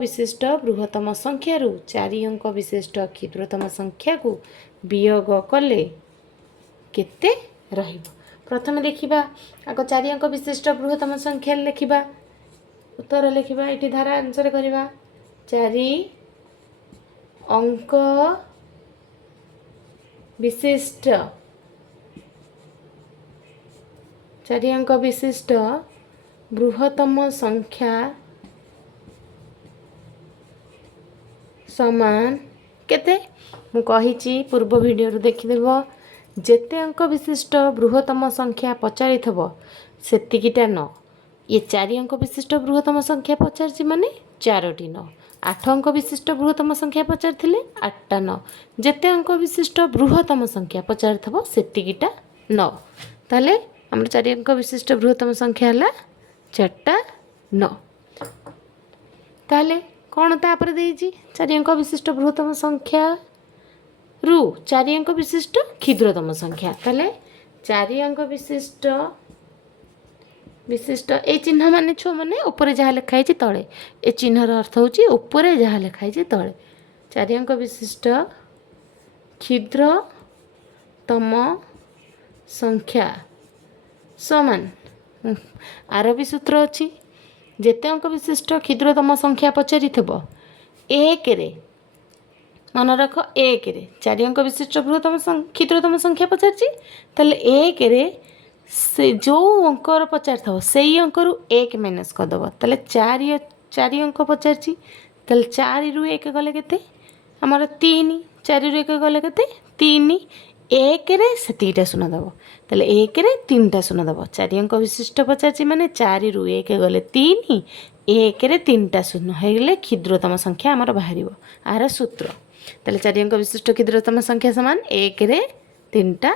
विशिष्ट बृहत्तम संख्या रु 4 अंक विशिष्ट क्षुद्रतम संख्या को वियोग कले केते रहिबो। प्रथम देखिबा आग 4 अंक विशिष्ट बृहत्तम संख्या लिखिबा उत्तर लिखिबा एठी धारा आंसर करिबा 4 अंक विशिष्ट 4 अंक विशिष्ट बृहत्तम संख्या समान केते मु कहिची पूर्व वीडियो देखिदेव जेते अंक विशिष्ट बृहत्तम संख्या पचारिथबो सेतिकिटा न ये 4 अंक विशिष्ट बृहत्तम संख्या पचारची माने 4टी न 8 अंक विशिष्ट बृहत्तम संख्या पचारिथिले 8टा न जेते अंक विशिष्ट बृहत्तम संख्या पचारिथबो सेतिकिटा न ताले हमर 4 अंक विशिष्ट बृहत्तम संख्या हला 4टा न ताले कौन तापर देजी 4 अंक विशिष्ट बृहत्तम संख्या रु 4 अंक विशिष्ट क्षुद्रतम संख्या ताले 4 अंक विशिष्ट विशिष्ट ए चिन्ह माने छो माने ऊपर जहाँ लिखाई तले ए चिन्हर अर्थ होची ऊपर जहाँ लिखाई तले 4 अंक विशिष्ट क्षुद्रतम संख्या समान आर भी सूत्र अच्छी जेते अंक विशिष्ट क्षुद्रतम संख्या पचारि थबो एक रे मन रख एक रे 4 अंक विशिष्ट बृहत्तम क्षुद्रतम संख्या पचारची ताले एक रे से जो अंकर पचार थबो सेई अंक रु 1 माइनस कर दबो ताले 4 अंक पचारची ताले 4 रु 1 गले केते हमर 3 4 रु 1 गले केते 3 एक रे सेतीटा शून्य दब ताले एक रे 3टा शून्य दब 4 अंक विशिष्ट पचारची माने 4 रु 1 गले 3 एक रे 3टा शून्य हेगले क्षुद्रतम संख्या हमर बाहरिबो आर सूत्र ताले 4 अंक विशिष्ट क्षुद्रतम संख्या समान एक रे 3टा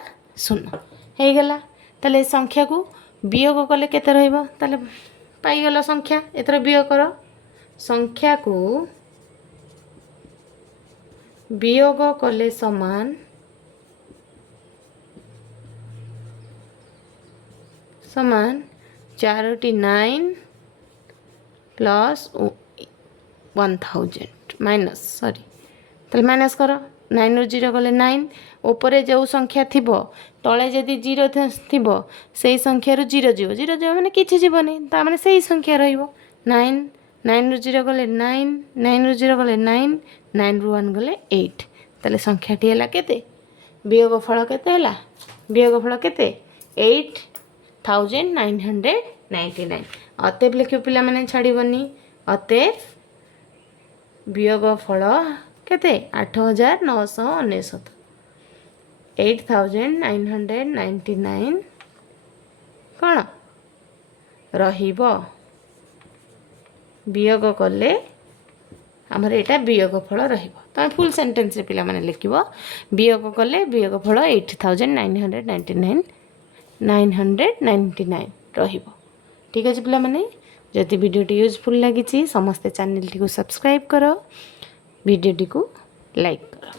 शून्य हेगला ताले संख्या को वियोग कले केते रहइबो ताले पाई गला संख्या एतर वियोग कर संख्या को वियोग कले समान समान 4टी 9 प्लस 1000 माइनस सॉरी ताले माइनस कर 9 रु 0 गले 9 ऊपर जो संख्या थिबो तले जदि 0 थिबो सेही संख्या रु 0 जीवो 0 जीवो माने किछि जीवोनी ता माने सेही संख्या रहइबो 9 9 रु 0 गले 9 9 रु 0 गले 9 9 रु 1 गले 8 ताले संख्या टी हला केते वियोग फल केते हला वियोग फल केते 8999 अतएव लिखियो पिला माने छाड़ीबनी अतएव वियोग फल केते 8999 8999 कौन रहिबो वियोग कले आमर एटा वियोग फल रहिबो तो फुल सेंटेंस रे पिला माने लिखिबो वियोग कले वियोग फल 8999 रहिबो। ठीक अछि पिला माने जदि वीडियो टी यूजफुल लागिछि समस्त चैनल टी को सब्सक्राइब करो वीडियो टी को लाइक करो।